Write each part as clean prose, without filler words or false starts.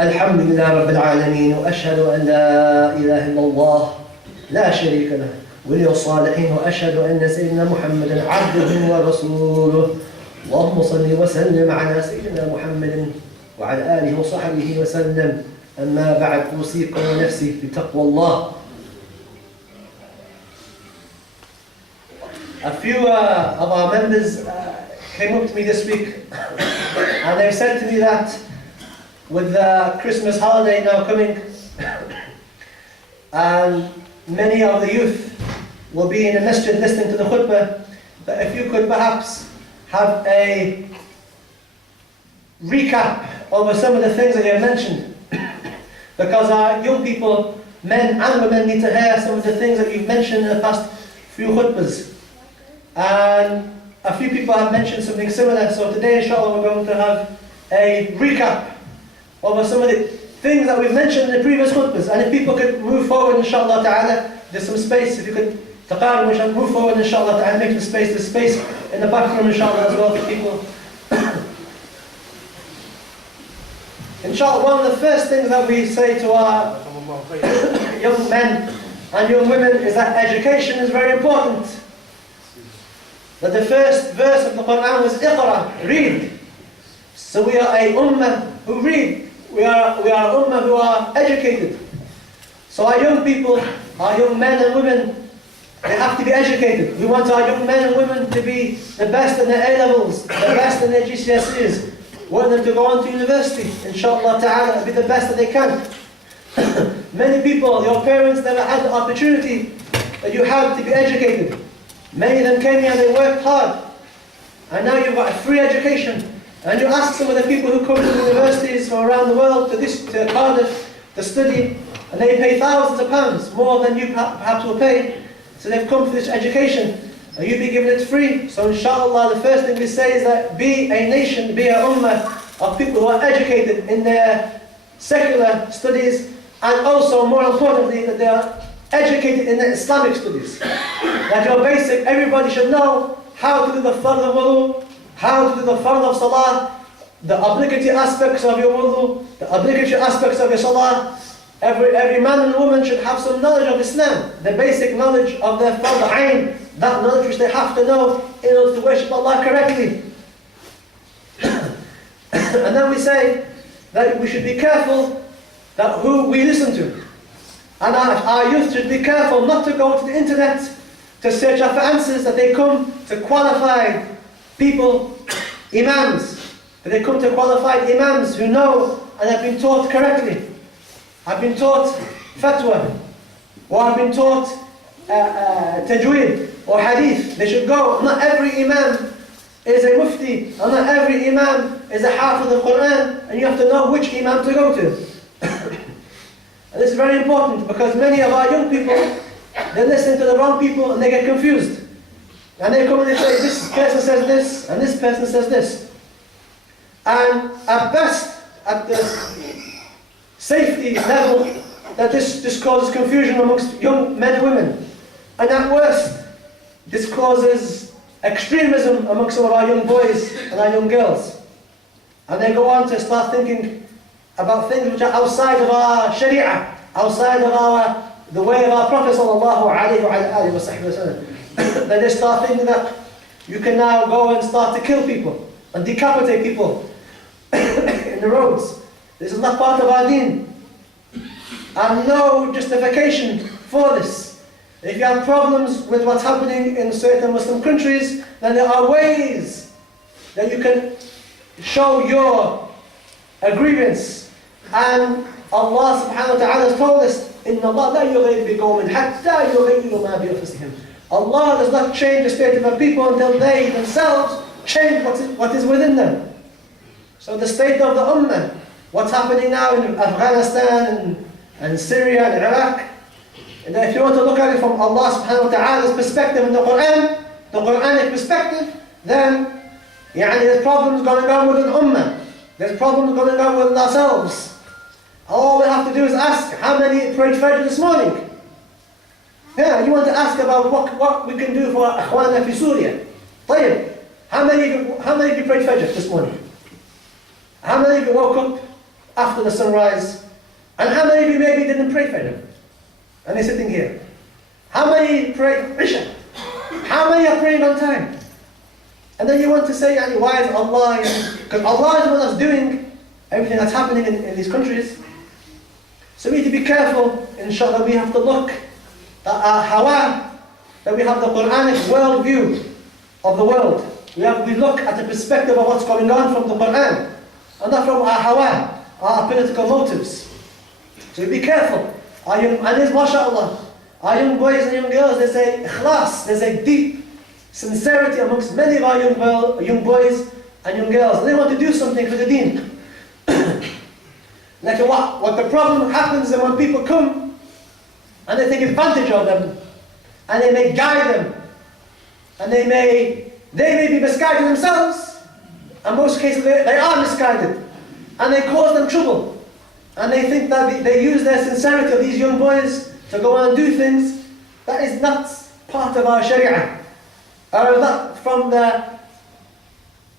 الحمد لله رب العالمين وأشهد أن لا إله إلا الله لا شريك له ولي الصالحين وأشهد أن سيدنا محمدا عبده ورسوله اللهم صل وسلم على سيدنا محمد وعلى آله وصحبه وسلم أما بعد أوصيكم ونفسي بتقوى الله. A few of our members came up to me this week and they said to me that with the Christmas holiday now coming and many of the youth will be in the masjid listening to the khutbah, that if you could perhaps have a recap over some of the things that you have mentioned, because our young people, men and women, need to hear some of the things that you've mentioned in the past few khutbahs. And a few people have mentioned something similar, so today inshallah we're going to have a recap over some of the things that we've mentioned in the previous khutbahs. And if people could move forward inshallah ta'ala, there's some space, if you could taqarrub, move forward inshallah ta'ala, make the space, there's space in the back room inshallah as well for people. Inshallah, one of the first things that we say to our young men and young women is that education is very important. That the first verse of the Quran was Iqra, read. So we are a ummah who read. We are ummah who are educated. So our young people, our young men and women, they have to be educated. We want our young men and women to be the best in their A-levels, the best in their GCSEs. We want them to go on to university, inshallah ta'ala, be the best that they can. Many people, your parents never had the opportunity that you had to be educated. Many of them came here and they worked hard. And now you've got a free education. And you ask some of the people who come to universities from around the world to Cardiff to study, and they pay thousands of pounds, more than you perhaps will pay. So they've come for this education, and you'll be given it free. So inshallah, the first thing we say is that be a nation, be a ummah of people who are educated in their secular studies, and also, more importantly, that they are educated in the Islamic studies. That your basic, everybody should know how to do the fard of wudu, how to do the fard of salah, the obligatory aspects of your wudu, the obligatory aspects of your salah. Every man and woman should have some knowledge of Islam, the basic knowledge of their fard ayn, that knowledge which they have to know in order to worship Allah correctly. And then we say that we should be careful that who we listen to. And our youth should be careful not to go to the internet to search out for answers, that they come to qualified people, imams, that they come to qualified imams who know and have been taught correctly, have been taught fatwa, or have been taught tajweed or hadith. They should go. Not every imam is a mufti, and not every imam is a hafiz of the Quran, and you have to know which imam to go to. And this is very important because many of our young people, they listen to the wrong people and they get confused. And they come and they say, this person says this, and this person says this. And at best, at the safety level, that this causes confusion amongst young men and women. And at worst, this causes extremism amongst some of our young boys and our young girls. And they go on to start thinking about things which are outside of our sharia, outside of the way of our Prophet sallallahu alaihi wasallam. Then they start thinking that you can now go and start to kill people and decapitate people in the roads. This is not part of our deen. And no justification for this. If you have problems with what's happening in certain Muslim countries, then there are ways that you can show your grievance. And Allah subhanahu wa ta'ala has told us, إِنَّ اللَّهَ لَا يُغَيِّرُ بِقَوْمٍ حَتَّى يُغَيِّرُوا مَا بِأَنفُسِهِمْ. Allah does not change the state of a people until they themselves change what is within them. So the state of the ummah, what's happening now in Afghanistan and Syria and Iraq, and if you want to look at it from Allah subhanahu wa ta'ala's perspective in the Quran, the Quranic perspective, then there's problems going on with the ummah. There's problems going on with ourselves. All we have to do is ask, how many prayed Fajr this morning? Yeah, you want to ask about what we can do for Akhwana fi Syria. طيب, how many of you prayed Fajr this morning? How many of you woke up after the sunrise? And how many of you maybe didn't pray Fajr? And they're sitting here. How many prayed Isha? How many are praying on time? And then you want to say, why is Allah? Because Allah is the one that's doing everything that's happening in these countries. So we need to be careful, inshallah. We have to look at our hawa, that we have the Quranic worldview of the world. We look at the perspective of what's going on from the Quran, and not from our hawa, our political motives. So be careful. And there's, mashallah, our young boys and young girls, there's a ikhlas, there's a deep sincerity amongst many of our young boys and young girls. And they want to do something for the deen. Like what the problem happens is when people come and they take advantage of them, and they may guide them, and they may be misguided themselves. In most cases they are misguided, and they cause them trouble. And they think that they use their sincerity of these young boys to go on and do things. That is not part of our sharia, or not from the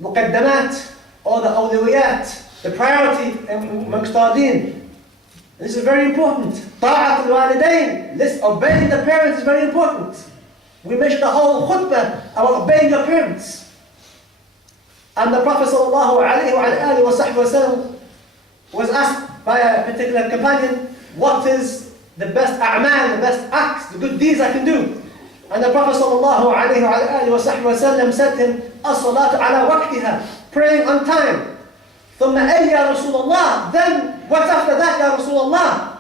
muqaddamat or the awlawiyat, the priority amongst our deen. This is very important. Ta'at al-walidain, obeying the parents is very important. We mentioned the whole khutbah about obeying your parents. And the Prophet ﷺ was asked by a particular companion, what is the best a'mal, the best acts, the good deeds I can do? And the Prophet ﷺ said to him, as-salatu ala waqtiha, praying on time. ثم أي يا رسول الله, then what's after that ya Rasulullah?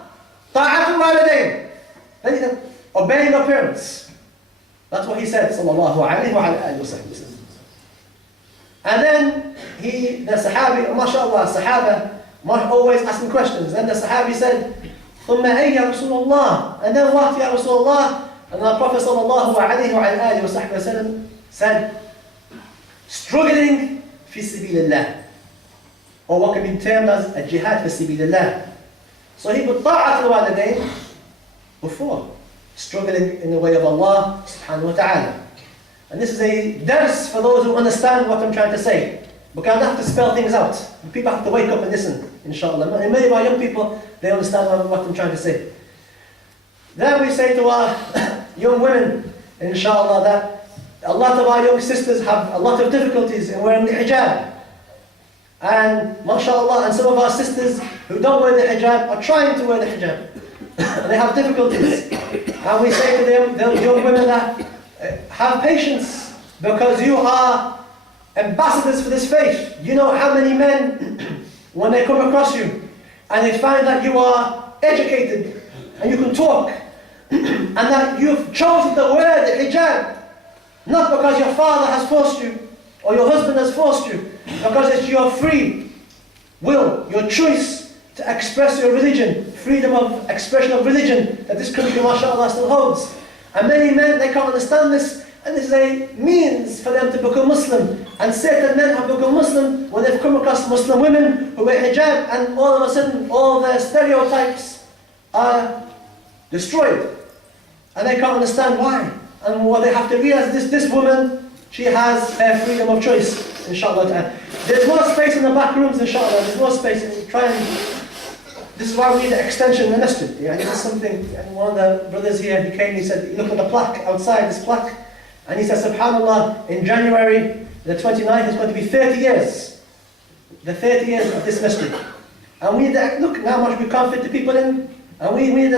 طاعة الوالدين. Then he said, obeying your parents. That's what he said, sallallahu alayhi wa sallam. And then the Sahabi, mashallah, Sahaba, always asking questions. Then the Sahabi said, ثم أي يا رسول الله, and then what ya Rasulullah? And the Prophet sallallahu alayhi wa sallam said, struggling fi sabilillah, or what can be termed as a jihad fi sabilillah. So he put ta'at al-walidain before, struggling in the way of Allah subhanahu wa ta'ala. And this is a dars for those who understand what I'm trying to say. Because I don't have to spell things out. People have to wake up and listen, inshallah. And many of our young people, they understand what I'm trying to say. Then we say to our young women, inshallah, that a lot of our young sisters have a lot of difficulties in wearing the hijab. And mashallah, and some of our sisters who don't wear the hijab are trying to wear the hijab. And they have difficulties. And we say to them, the young women, that have patience, because you are ambassadors for this faith. You know how many men, when they come across you, and they find that you are educated, and you can talk, and that you've chosen to wear the hijab, not because your father has forced you, or your husband has forced you, because it's your free will, your choice to express your religion, freedom of expression of religion that this country, mashallah, still holds. And many men, they can't understand this, and this is a means for them to become Muslim. And certain men have become Muslim when they've come across Muslim women who wear hijab, and all of a sudden all their stereotypes are destroyed. And they can't understand why. And what they have to realize, this woman, she has her freedom of choice, inshallah. There's more space in the back rooms, inshallah. There's more space. This is why we need an extension in the masjid. Yeah, this is something, and one of the brothers here, he came, he said, look at the plaque outside, this plaque. And he said, subhanAllah, in January the 29th, it's going to be 30 years. The 30 years of this masjid. And we need to, look how much we can't fit the people in. And we need,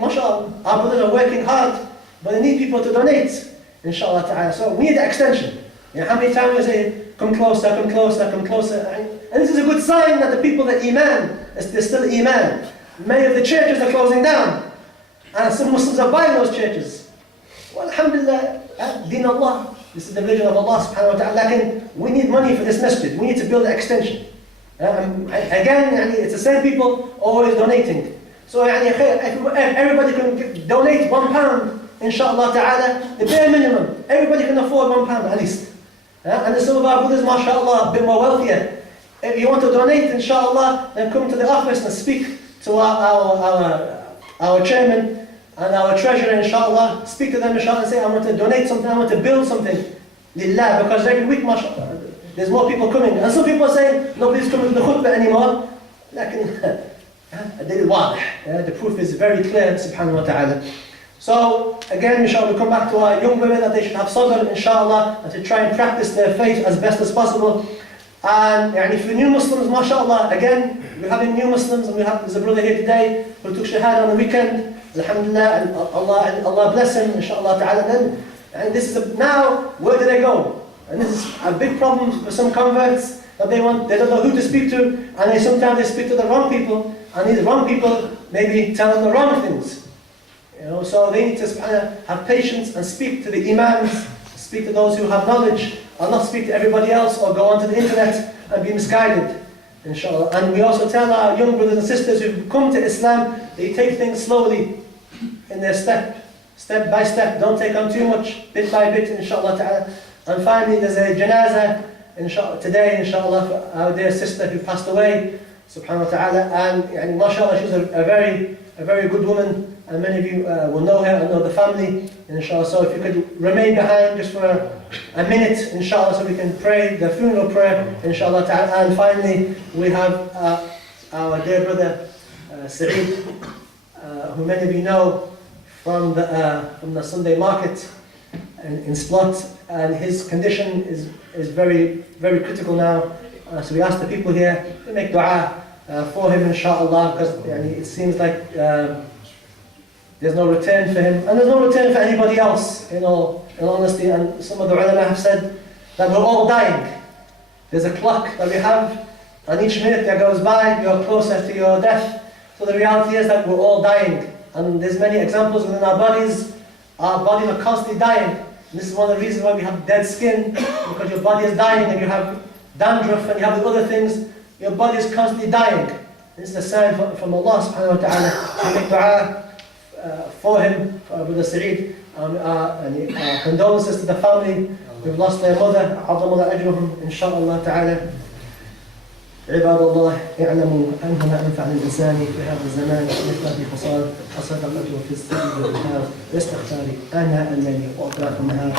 mashallah, our brothers are working hard, but they need people to donate, inshallah ta'ala. So we need the extension. Yeah, how many times we say, come closer, come closer, come closer. And this is a good sign that the people that Iman, there's still Iman. Many of the churches are closing down. And some Muslims are buying those churches. Well, alhamdulillah, deen Allah. This is the religion of Allah subhanahu wa ta'ala. We need money for this masjid. We need to build an extension. Again, it's the same people always donating. So if everybody can donate £1, inshallah ta'ala, the bare minimum. Everybody can afford £1 at least. And some of our brothers, mashallah, a bit more wealthier. If you want to donate, inshallah, then come to the office and speak to our chairman and our treasurer, inshallah. Speak to them, inshallah, and say, I want to donate something, I want to build something. Lillah, because every week, mashallah, there's more people coming. And some people are saying, nobody's coming to the khutbah anymore. لكن الدليل واضح. The proof is very clear, subhanahu wa ta'ala. So, again, inshallah, we come back to our young women that they should have sabr, inshallah, and to try and practice their faith as best as possible. And for new Muslims, mashallah, again, we're having new Muslims, and there's a brother here today who took shahada on the weekend, alhamdulillah, and Allah bless him, inshallah ta'ala. And this is now, where do they go? And this is a big problem for some converts, that they don't know who to speak to, and sometimes they speak to the wrong people, and these wrong people maybe tell them the wrong things. So they need to have patience and speak to the imams, speak to those who have knowledge, and not speak to everybody else or go onto the internet and be misguided, inshallah. And we also tell our young brothers and sisters who've come to Islam, they take things slowly in their step by step. Don't take on too much, bit by bit, inshallah ta'ala. And finally, there's a janazah, inshallah, today, inshallah, for our dear sister who passed away, subhanahu wa ta'ala. And mashallah, she's a very good woman. And many of you will know her and know the family, inshallah. So if you could remain behind just for a minute, inshallah, so we can pray the funeral prayer, inshallah ta'ala. And finally, we have our dear brother, Saeed, who many of you know from the Sunday market in Splot. And his condition is very, very critical now. So we ask the people here to make dua for him, inshallah, because it seems like there's no return for him, and there's no return for anybody else, in all honesty. And some of the ulama have said that we're all dying. There's a clock that we have, and each minute that goes by, you're closer to your death. So the reality is that we're all dying. And there's many examples within our bodies. Our bodies are constantly dying. And this is one of the reasons why we have dead skin, because your body is dying, and you have dandruff, and you have the other things. Your body is constantly dying. This is a sign from Allah subhanahu wa ta'ala to make dua for him, for Brother Saeed, and condolences to the family who've lost their mother. عظم الله أجرهم إن شاء الله تعالى. عباد الله اعلموا أنه ما أنفع للإنسان في هذا الزمان مثل هذه الخصال الصدقة في السر والإخلاص والاستغفار آناء الليل وأطراف النهار